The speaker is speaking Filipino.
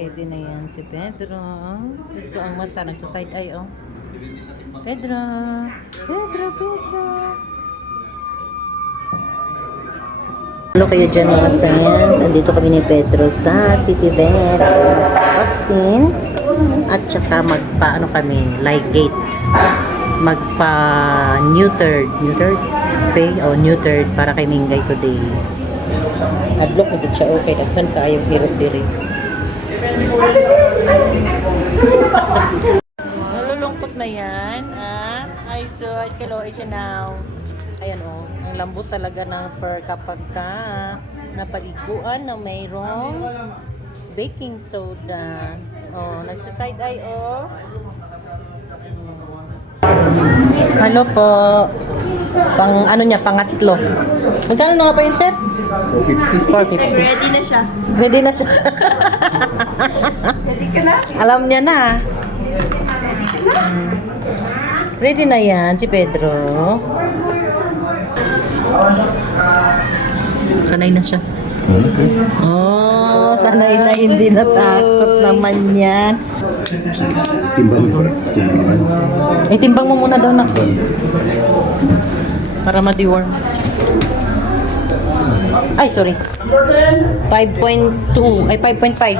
Ready na yan si Pedro. Diyos ko ang mata, nagsaside eye, oh. Pedro! Pedro, Pedro! Hello kayo dyan mga science. Andito kami ni Pedro sa City Vet. Vaccine. At saka magpa-ano kami, Ligate. Magpa-neutered. Neutered? Spay? O neutered para kay Mingay today. Adlock na siya. Okay, nagpan tayo. Hirap diri. Nalulungkot na yan. Ah? Ay, so, ay kaloy siya now. Ayan o, ang lambot talaga ng fur kapag ka napaliguan na mayroong baking soda. O, nagsaside eye o. Ano po? Pang ano niya, pangatlo. Magkano na nga pa yun, sir? 450. Ready na siya. Ready na siya. Ready ka na? Alam niya na. Ready ka na? Ready na yan, si Pedro. Sanay na siya. Oh, sanay na, hindi natakot naman yan. Timbang mo ba? Timbang. Timbang mo muna daw na. Para ma-deworm. Ay, sorry. 5.2. Ay, 5.5.